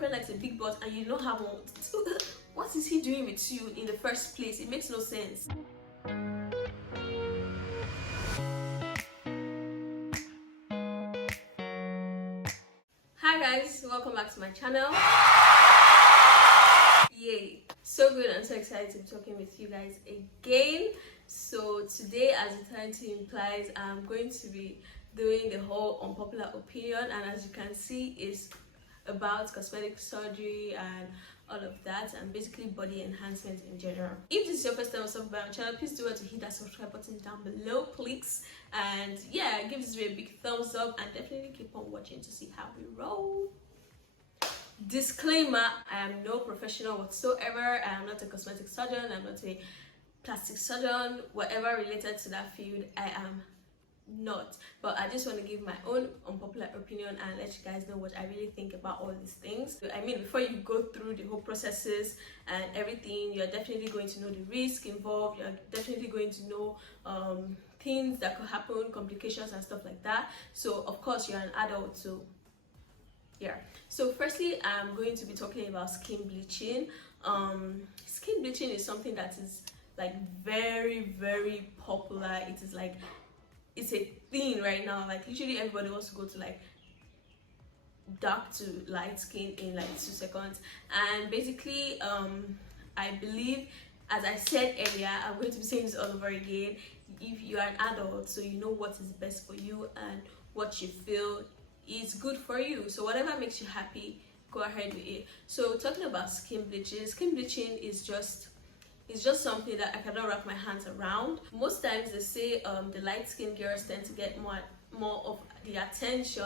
boyfriend likes a big butt and you don't have one, what is he doing with you in the first place? It makes no sense. Hi guys, welcome back to my channel. Yay, so good and so excited to be talking with you guys again. So today, as the title implies, I'm going to be doing the whole unpopular opinion, and as you can see, it's about cosmetic surgery and all of that, and basically body enhancement in general. If this is your first time on my channel, please do want to hit that subscribe button down below, please. And yeah, give this video a big thumbs up and definitely keep on watching to see how we roll. Disclaimer, I am no professional whatsoever. I am not a cosmetic surgeon, I'm not a plastic surgeon, whatever related to that field, I am not. But I just want to give my own unpopular opinion and let you guys know what I really think about all these things. I mean, before you go through the whole processes and everything, you're definitely going to know the risk involved. You're definitely going to know things that could happen, complications and stuff like that. So of course you're an adult, so yeah. So firstly, I'm going to be talking about skin bleaching. Skin bleaching is something that is like very popular. It is like, it's a thing right now. Like literally everybody wants to go to like dark to light skin in like 2 seconds. And basically I believe, as I said earlier, I'm going to be saying this all over again, if you are an adult, so you know what is best for you and what you feel is good for you. So whatever makes you happy, go ahead with it. So talking about skin bleaching is just something that I cannot wrap my hands around. Most times they say the light skin girls tend to get more of the attention.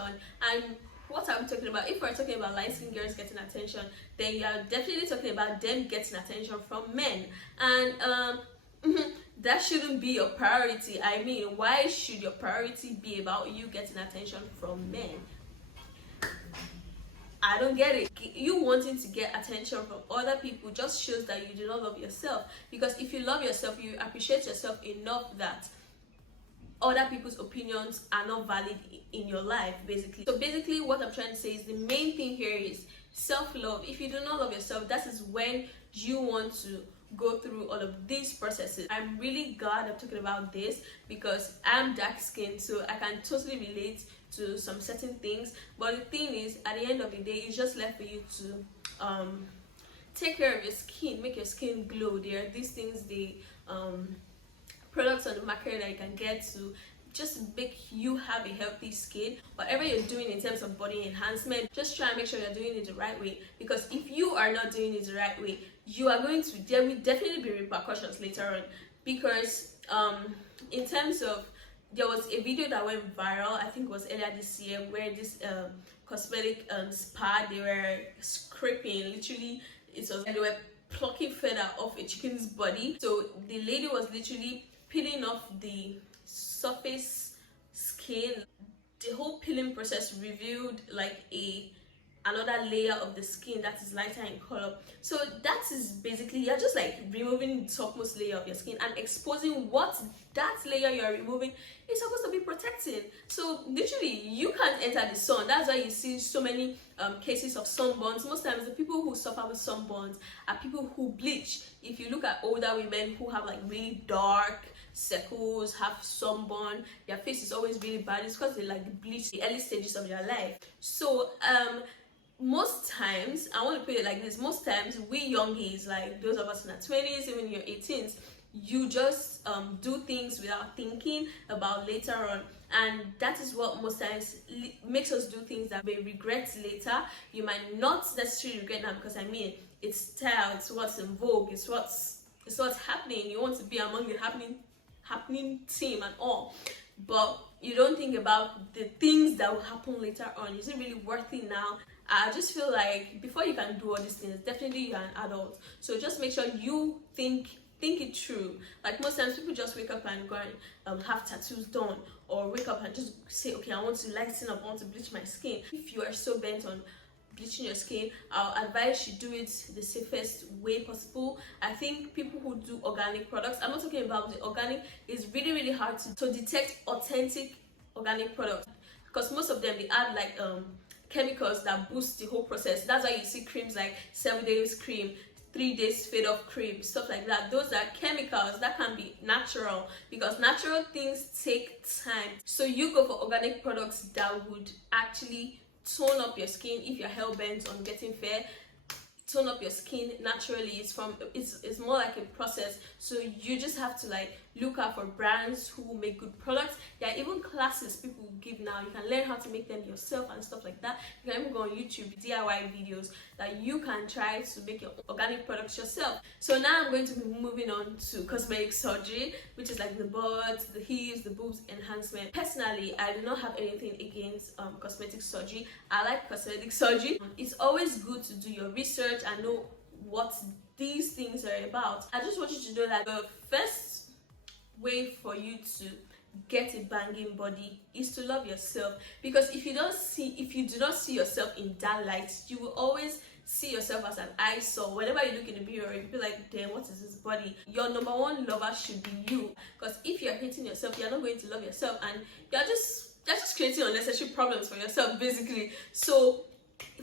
And what are we talking about? If we're talking about light skin girls getting attention, then you're definitely talking about them getting attention from men. And that shouldn't be your priority. I mean, why should your priority be about you getting attention from men? I don't get it. You wanting to get attention from other people just shows that you do not love yourself. Because if you love yourself, you appreciate yourself enough that other people's opinions are not valid in your life, basically. So basically what I'm trying to say is the main thing here is self-love. If you do not love yourself, that is when you want to go through all of these processes. I'm really glad I'm talking about this because I'm dark skinned, so I can totally relate to some certain things. But the thing is, at the end of the day, it's just left for you to take care of your skin, make your skin glow. There are these things, the products on the market that you can get to just make you have a healthy skin. Whatever you're doing in terms of body enhancement, just try and make sure you're doing it the right way, because if you are not doing it the right way, there will definitely be repercussions later on. Because in terms of, there was a video that went viral, I think it was earlier this year, where this cosmetic spa, they were scraping, literally they were plucking feather off a chicken's body. So the lady was literally peeling off the surface skin. The whole peeling process revealed like another layer of the skin that is lighter in color. So that is basically, you're just like removing the topmost layer of your skin and exposing what that layer you're removing is supposed to be protecting. So literally you can't enter the sun. That's why you see so many cases of sunburns. Most times the people who suffer with sunburns are people who bleach. If you look at older women who have like really dark circles, have sunburn, their face is always really bad. It's because they like bleach the early stages of their life. So most times, I want to put it like this, most times we youngies, like those of us in our 20s, even in your 18s, you just do things without thinking about later on, and that is what most times makes us do things that we regret later. You might not necessarily regret now, because I mean, it's style, it's what's in vogue, it's what's happening. You want to be among the happening team and all, but you don't think about the things that will happen later on. Is it really worth it now? I just feel like before you can do all these things, definitely you're an adult, so just make sure you think it through. Like most times people just wake up and go and have tattoos done, or wake up and just say, okay, I want to lighten up, I want to bleach my skin. If you are so bent on bleaching your skin, I'll advise you do it the safest way possible. I think people who do organic products, I'm not talking about the organic, it's really hard to detect authentic organic products, because most of them, they add like chemicals that boost the whole process. That's why you see creams like 7 days cream, 3 days fade off cream, stuff like that. Those are chemicals that can be natural, because natural things take time. So you go for organic products that would actually tone up your skin. If you're hell bent on getting fair, tone up your skin naturally. It's more like a process. So you just have to like look out for brands who make good products. There are even classes people give now. You can learn how to make them yourself and stuff like that. You can even go on YouTube, DIY videos that you can try to make your organic products yourself. So now I'm going to be moving on to cosmetic surgery, which is like the butt, the hips, the boobs enhancement. Personally, I do not have anything against cosmetic surgery. I like cosmetic surgery. It's always good to do your research and know what these things are about. I just want you to know that the first way for you to get a banging body is to love yourself, because if you do not see yourself in that light, you will always see yourself as an eyesore. Whenever you look in the mirror, you'll be like, damn, what is this body? Your number one lover should be you, because if you're hating yourself, you're not going to love yourself, and you're just creating unnecessary problems for yourself basically. So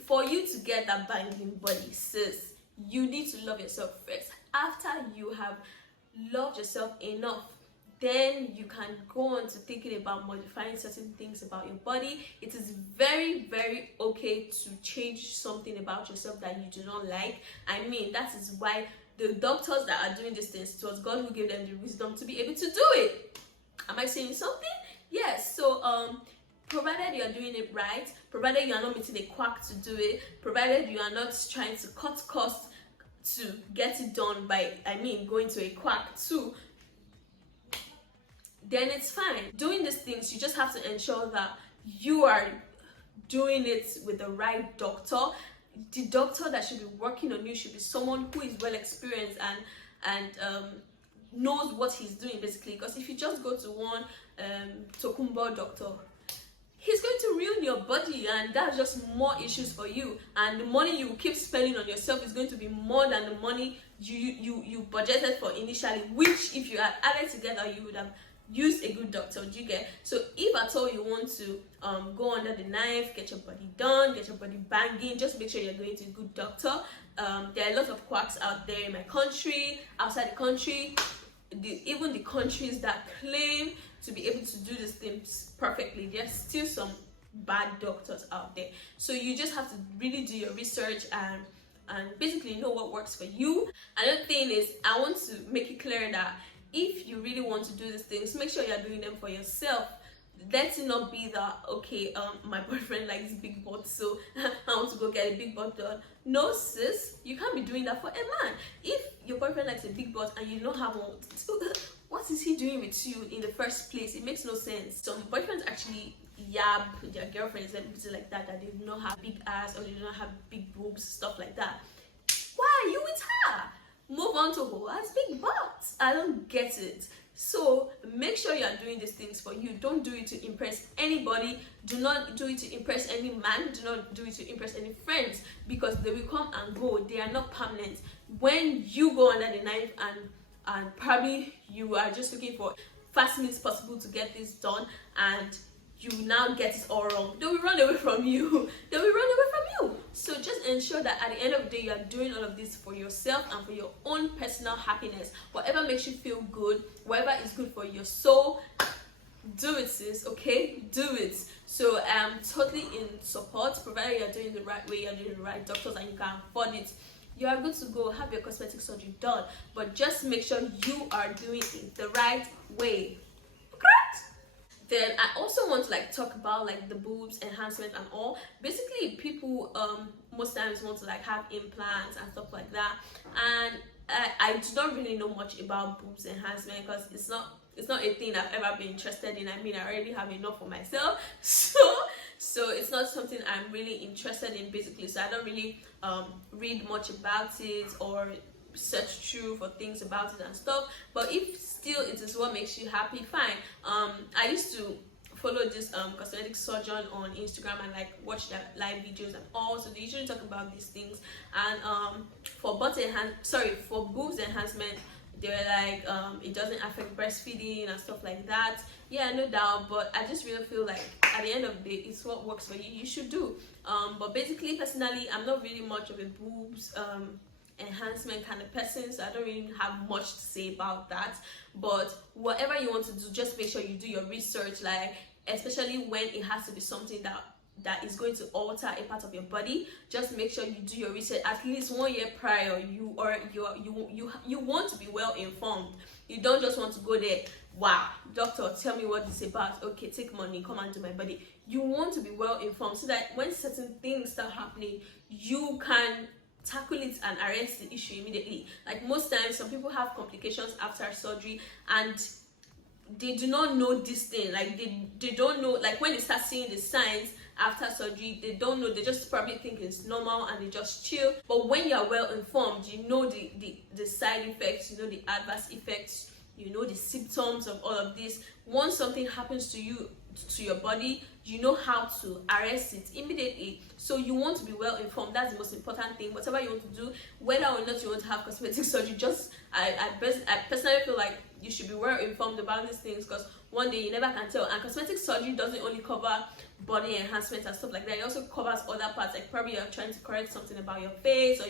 for you to get that banging body, sis, you need to love yourself first. After you have loved yourself enough, then you can go on to thinking about modifying certain things about your body. It is very, very okay to change something about yourself that you do not like. I mean, that is why the doctors that are doing these things, it was God who gave them the wisdom to be able to do it. Am I saying something? Yes. So provided you are doing it right, provided you are not meeting a quack to do it, provided you are not trying to cut costs to get it done by, going to a quack too, then it's fine. Doing these things, you just have to ensure that you are doing it with the right doctor. The doctor that should be working on you should be someone who is well experienced and knows what he's doing basically. Because if you just go to one Tokumbo doctor, he's going to ruin your body, and that's just more issues for you. And the money you keep spending on yourself is going to be more than the money you budgeted for initially, which if you had added together, you would have use a good doctor. Do you get? So if at all you want to go under the knife, get your body done, get your body banging, just make sure you're going to a good doctor. There are a lot of quacks out there in my country, outside the country, even the countries that claim to be able to do these things perfectly. There's still some bad doctors out there. So you just have to really do your research and basically know what works for you. Another thing is, I want to make it clear that if you really want to do these things, make sure you're doing them for yourself. Let it not be that, okay, my boyfriend likes big butts, so I want to go get a big butt done. No, sis, you can't be doing that for a man. If your boyfriend likes a big butt and you don't have one, what is he doing with you in the first place? It makes no sense. Some boyfriends actually yab their girlfriends and things like that they do not have big ass or they do not have big boobs, stuff like that. Why are you with her? Move on to who has big butts. I don't get it. So make sure you are doing these things for you. Don't do it to impress anybody. Do not do it to impress any man. Do not do it to impress any friends, because they will come and go. They are not permanent. When you go under the knife and probably you are just looking for fast means possible to get this done, and you now get it all wrong, they will run away from you. They will run away from you. So just ensure that at the end of the day, you are doing all of this for yourself and for your own personal happiness. Whatever makes you feel good, whatever is good for your soul, do it, sis, okay? Do it. So I'm totally in support, provided you're doing the right way, you're doing the right doctors, and you can afford it. You are good to go, have your cosmetic surgery done, but just make sure you are doing it the right way. Then I also want to talk about the boobs enhancement and all. Basically, people most times want to have implants and stuff like that, and I do not really know much about boobs enhancement because it's not a thing I've ever been interested in. I mean, I already have enough for myself, so it's not something I'm really interested in basically. So I don't really read much about it or search through for things about it and stuff. But if still it is what makes you happy, fine. I used to follow this cosmetic surgeon on Instagram and watch their live videos and all, so they usually talk about these things. And for boobs enhancement, they were like, it doesn't affect breastfeeding and stuff like that. Yeah, no doubt, but I just really feel like at the end of the day, it's what works for you, you should do. But basically, personally, I'm not really much of a boobs enhancement kind of person, so I don't really have much to say about that. But whatever you want to do, just make sure you do your research, like especially when it has to be something that is going to alter a part of your body. Just make sure you do your research at least 1 year prior. You want to be well informed. You don't just want to go there, wow, doctor, tell me what this is about, okay, take money, come and do my body. You want to be well informed so that when certain things start happening, you can tackle it and arrest the issue immediately. Like most times, some people have complications after surgery and they do not know this thing. Like they don't know, like when they start seeing the signs after surgery, they don't know, they just probably think it's normal and they just chill. But when you are well informed, you know the side effects, you know the adverse effects, you know the symptoms of all of this. Once something happens to you, to your body, you know how to arrest it immediately. So you want to be well informed. That's the most important thing. Whatever you want to do, whether or not you want to have cosmetic surgery, just I personally feel like you should be well informed about these things, because one day you never can tell. And cosmetic surgery doesn't only cover body enhancement and stuff like that, it also covers other parts. Like probably you're trying to correct something about your face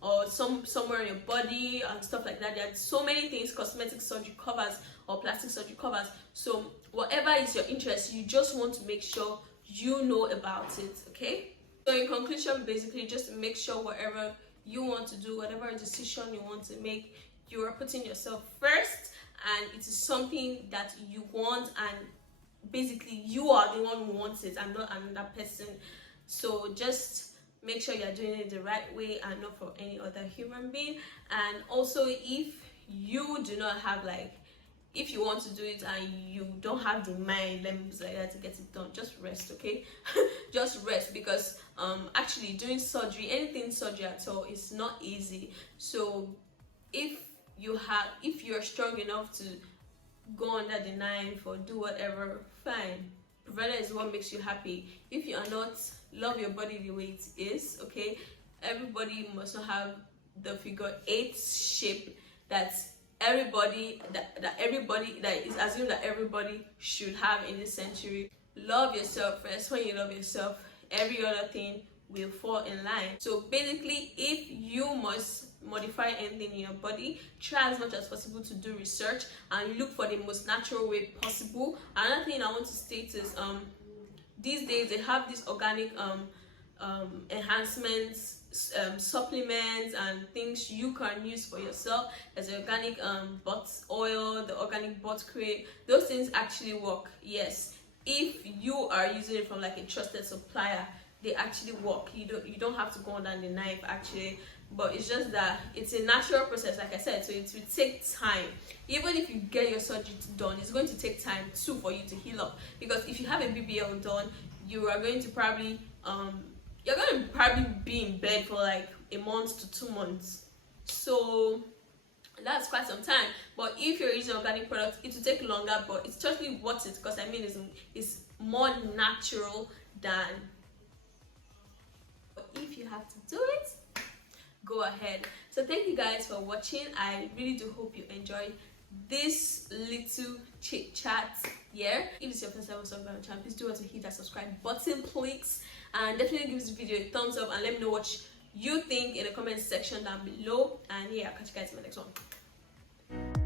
or somewhere in your body and stuff like that. There are so many things cosmetic surgery covers or plastic surgery covers. So whatever is your interest, you just want to make sure you know about it, okay? So in conclusion, basically just make sure whatever you want to do, whatever decision you want to make, you are putting yourself first, and it is something that you want, and basically you are the one who wants it and not another person. So just make sure you're doing it the right way and not for any other human being. And also, if you do not have, like, if you want to do it and you don't have the mind, let me put it like that, to get it done, just rest, okay? Just rest, because actually doing surgery, anything surgery at all, is not easy. So if you're strong enough to go under the knife or do whatever, fine, provided it's what makes you happy. If you are not, love your body the way it is, okay? Everybody must not have the figure 8 shape that everybody that is assumed that everybody should have in this century. Love yourself first. When you love yourself, every other thing will fall in line. So basically, if you must modify anything in your body, try as much as possible to do research and look for the most natural way possible. Another thing I want to state is these days they have these organic enhancements, supplements and things you can use for yourself. There's the organic butt oil, the organic butt cream. Those things actually work, yes, if you are using it from like a trusted supplier. They actually work. You don't have to go under the knife actually, but it's just that it's a natural process, like I said, so it will take time. Even if you get your surgery done, it's going to take time too for you to heal up, because if you have a BBL done, you are going to probably you're going to probably be in bed for like a month to 2 months, so that's quite some time. But if you're using organic products, it will take longer, but it's totally worth it, because I mean it's more natural than. But if you have to do it, go ahead. So thank you guys for watching. I really do hope you enjoyed this little chit chat here. If it's your first time subscribing on the channel, please do want to hit that subscribe button, please, and definitely give this video a thumbs up and let me know what you think in the comment section down below. And yeah, I'll catch you guys in the next one.